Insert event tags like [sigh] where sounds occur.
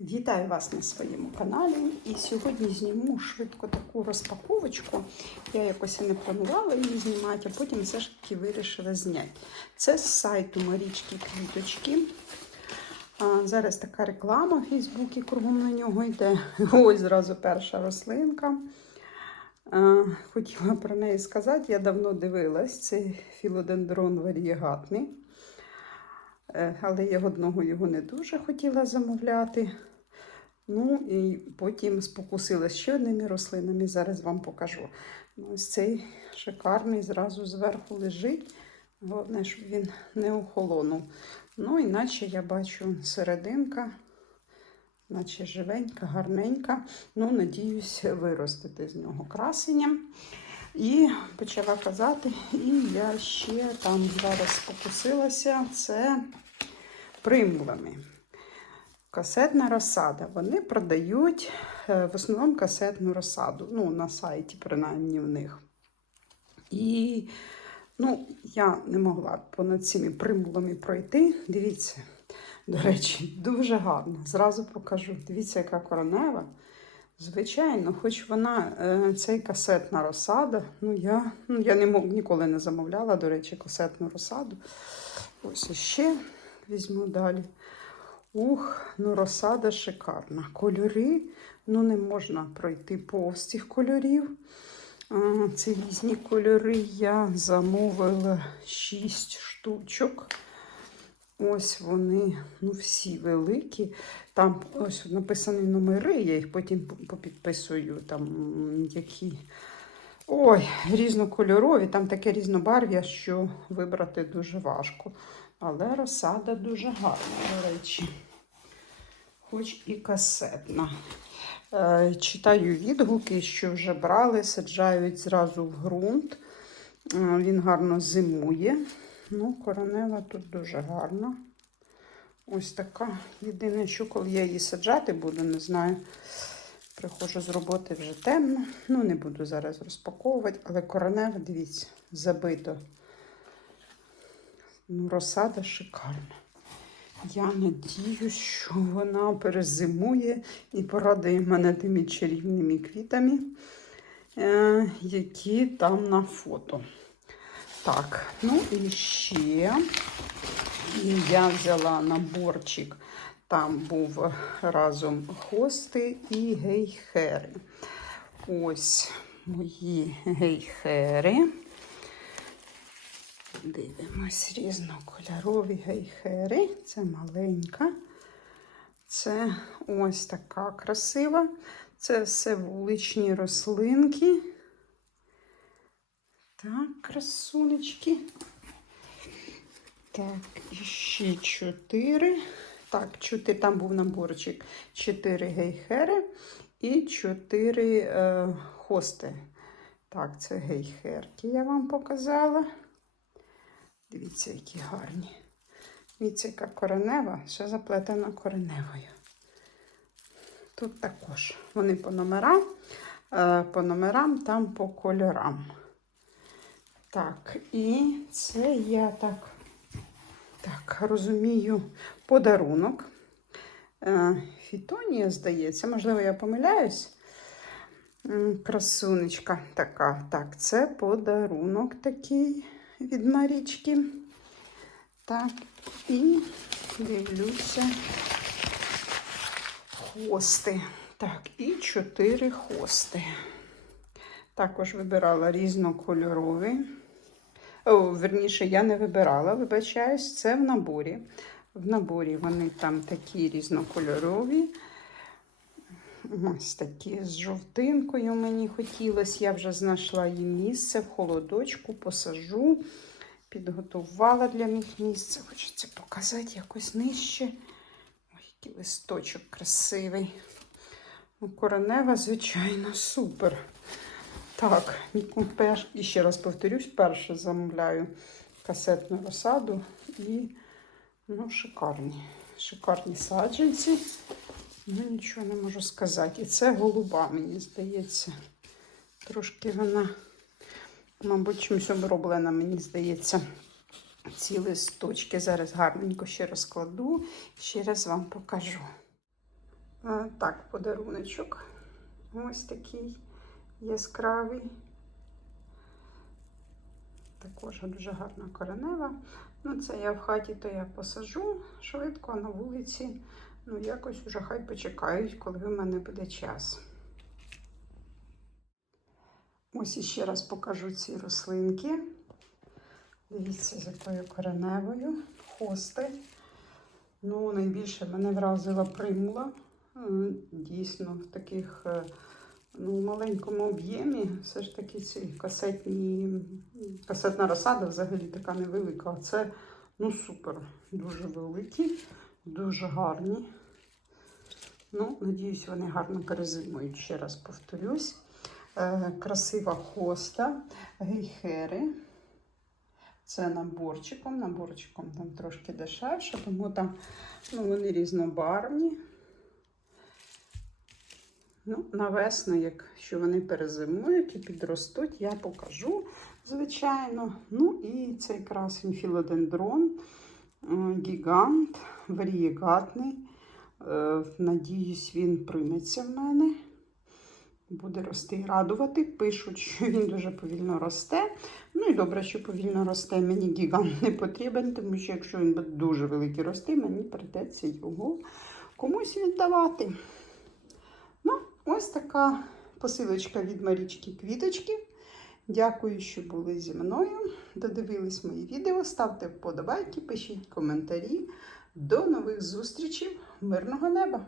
Вітаю вас на своєму каналі. І сьогодні зніму швидко таку розпаковочку. Я якось і не планувала її знімати, а потім все ж таки вирішила зняти. Це з сайту Марічки Квіточки. А, зараз така реклама в Фейсбуці кругом на нього йде. [laughs] Ось зразу перша рослинка. Хотіла про неї сказати, я давно дивилась. Це філодендрон варієгатний. Е, Але я одного його не дуже хотіла замовляти. Ну і потім спокусилась ще одними рослинами. Зараз вам покажу. Ну, Ось цей шикарний зразу зверху лежить. Головне, щоб він не охолонув. Ну, іначе я бачу серединка, наче живенька, гарненька. Ну, надіюсь, виростити з нього красенням. І почала казати, і я ще там зараз спокусилася. Це примулами. Касетна розсада. Вони продають е, в основному касетну розсаду. Ну, на сайті, принаймні, в них. І ну, я не могла понад цими примулами пройти. Дивіться, до речі, дуже гарно. Зразу покажу. Дивіться, яка коронева. Звичайно, хоч вона е, цей касетна розсада. Ну, я ну, я не мог, ніколи не замовляла, до речі, касетну розсаду. Ось іще візьму далі. Ух, ну розсада шикарна. Кольори, ну не можна пройти повз цих кольорів. А, Це різні кольори. Я замовила 6 штучок. Ось вони, ну всі великі. Там ось написані номери, я їх потім попідписую, там які. Ой, різнокольорові, там таке різнобарв'я, що вибрати дуже важко. Але розсада дуже гарна, до речі. Хоч і касетна. Е, читаю відгуки, що вже брали, саджають зразу в ґрунт. Е, він гарно зимує. Ну, коронева тут дуже гарна. Ось така. Єдине, що коли я її саджати буду, не знаю. Приходжу з роботи вже темно. Ну, не буду зараз розпаковувати, але коронева, дивіться, забито. Ну, розсада шикарна. Я надіюсь, що вона перезимує і порадує мене тими чарівними квітами, е, які там на фото. Так, ну і ще я взяла наборчик. Там був разом хости і гейхери. Ось мої гейхери. Дивимось різнокольорові гейхери. Це маленька. Це ось така красива. Це все вуличні рослинки. Так, красунечки. Так, і ще чотири. Так, чотири, там був наборчик. Чотири гейхери і чотири е, хости. Так, це гейхерки я вам показала. Дивіться, які гарні. Дивіться, яка коренева, все заплетена кореневою. Тут також вони по номерам, е, по номерам, там по кольорам. Так, і це я так, так розумію, подарунок. Е, Фітонія, здається, можливо, я помиляюсь. Красунечка така. Так, це подарунок такий від Марічки. Так, і дивлюся хости. Так, і чотири хости. Також вибирала різнокольорові. Верніше, я не вибирала, вибачаюсь, це в наборі. В наборі вони там такі різнокольорові. Ось такі з жовтинкою мені хотілося. Я вже знайшла їм місце в холодочку, посажу, підготувала для них місце. Хочеться показати якось нижче. Ой, який листочок красивий. Ну, Коренева, звичайно, супер. Так, і ще раз повторюсь, перше замовляю касетну розсаду і ну, шикарні. Шикарні саджанці. Ну, нічого не можу сказати. І це голуба, мені здається. Трошки вона, мабуть, чимось оброблена, мені здається, ці листочки. Зараз гарненько ще розкладу, ще раз вам покажу. Так, подаруночок. Ось такий яскравий. Також дуже гарна коренева. Ну, це я в хаті, то я посажу швидко, а на вулиці, ну, якось уже хай почекають, коли в мене буде час. Ось іще раз покажу ці рослинки. Дивіться, з якою кореневою. Хости. Ну, найбільше мене вразила примула. Е, Дійсно, в таких ну, маленькому об'ємі. Все ж таки ці касетні, касетна розсада взагалі така невелика. А це ну, супер. Дуже великі, дуже гарні. Ну, надіюсь, вони гарно перезимують. Ще раз повторюсь. Е, красива хоста, гейхери. Це наборчиком. Наборчиком там трошки дешевше, тому там ну, вони різнобарвні. Ну, Навесну, якщо вони перезимують і підростуть, я покажу, звичайно. Ну і цей красень філодендрон, е, гігант, варієгатний. Е, Надіюсь, він прийметься в мене. Буде рости і радувати. Пишуть, що він дуже повільно росте. Ну і добре, що повільно росте. Мені гігант не потрібен, тому що якщо він буде дуже великий рости, мені прийдеться його комусь віддавати. Ось така посилочка від Марічки Квіточки. Дякую, що були зі мною. Додивились мої відео. Ставте вподобайки, пишіть коментарі. До нових зустрічей. Мирного неба!